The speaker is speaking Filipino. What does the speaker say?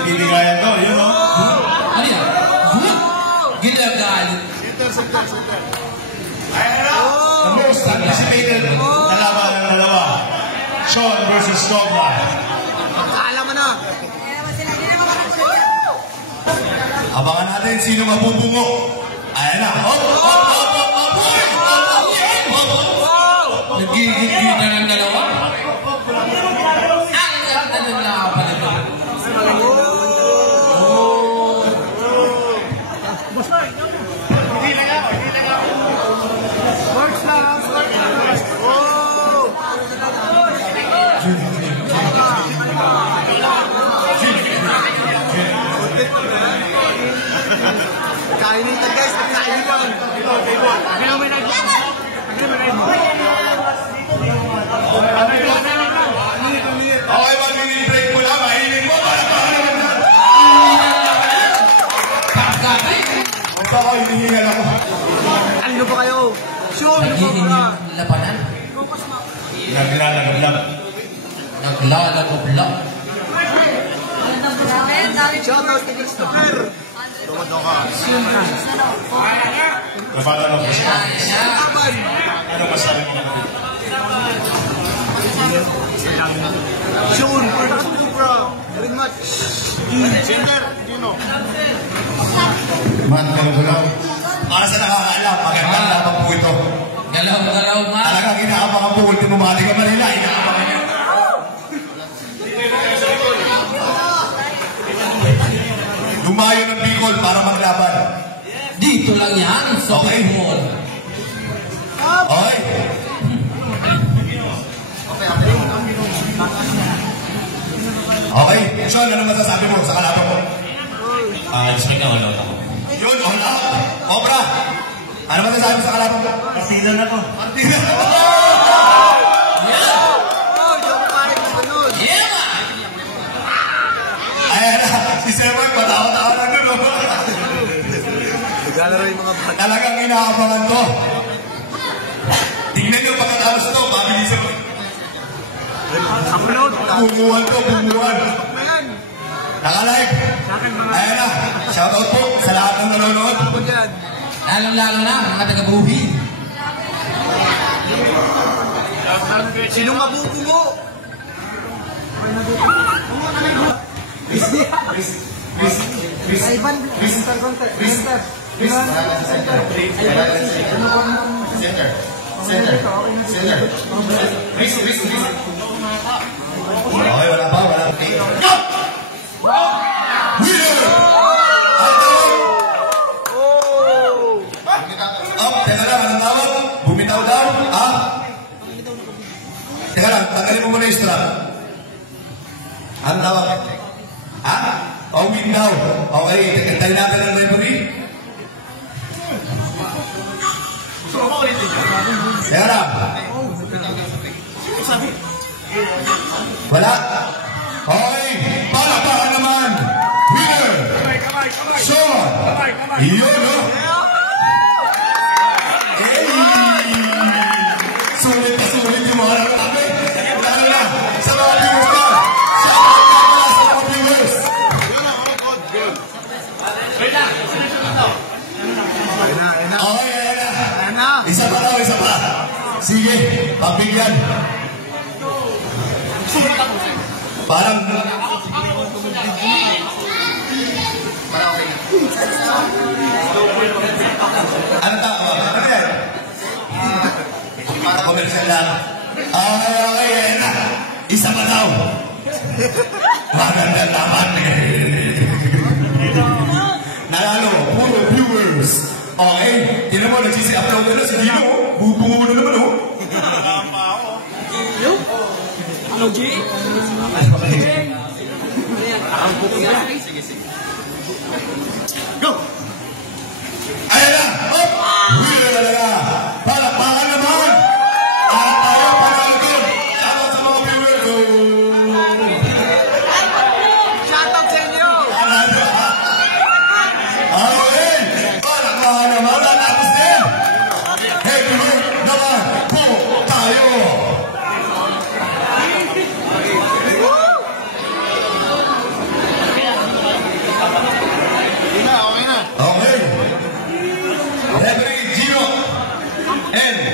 nagbibigayan to, yun o. Ano yan? Ginagalit. Center. The most anticipated na laban ng dalawa. Sean versus Dogma. Alam mo na. Abangan natin sino mabubungo. Ayan na. Nagigit-gita ng dalawa. Ang ganda ng laban na ito. Kainin ka guys, kainin ka. Okay, mag-break mo lang. Mahilin mo. Baka hinihingal ako. Ano ba kayo? Sure, Nagiging labanan. Naglalagablag. Naglalagablag. shoutout kay Christopher. Nabala lang po siya. Ano masabi mo natin? Sean, Supra, very much. Center, Dino. Man, galaw-galaw. Para sa nakakaalam, magandang laban po ito. Galaw-galaw nga. Talagang inaabangan po ultimo bali ka Manila. Inaabangan niya. Dumayo ng Bicol para maglaban. Dito lang yan sa Bicol. Okay. Okay. Sean, ano masasabi mo sa kalaban mo? Gusto ka all out ako. Yun, all out. Cobra. Ano masasabi mo sa kalaban mo? Partida na to. Partida na to. Ayan na. Si Semoy, patawa-tawa na doon. Naglalaro yung mga bata. Talagang inaabangan to. Tingnan nyo pagkatapos to, mabilisan mo. Upload. Bumuhan to, bumuhan. Naka-live. Ayan na. Shoutout po sa lahat ng nanonood. Lalong-lalo na, mga taga-buhi. Sinong mabubungo? Okay, wala pa, wala pa. Teka lang, anong tawag? Bumitaw daw? Teka lang, tanggalin mo muna yung strap. Anong tawag? Win daw. Okay, tayo natin ang referee. Teka lang. Wala. Okay, palakpakan naman. Winner! Sean! Yun, no? Sulit na sulit yung mga nakatabi. Lalo na sa mga viewers na. Sa mga viewers. Okay, ayan na. Isa pa daw, isa pa. Sige, pagbigyan. Parang... Ano tawag? Ano yan? Komersyal lang. Okay, ayan na. Isa pa daw. Magandang laban. Nalalo, puro viewers. Okay, tinan mo, nagsisi-upload na si Dino. Bubungo na naman, oh. Hello, G? Go! Ayan na! Winner talaga! Palakpakan naman! At tayo panalagin! Shoutout sa mga viewers! Shoutout sa inyo! Okay! Palakpakan naman! Natapos din! Heavyweight naman po tayo! N.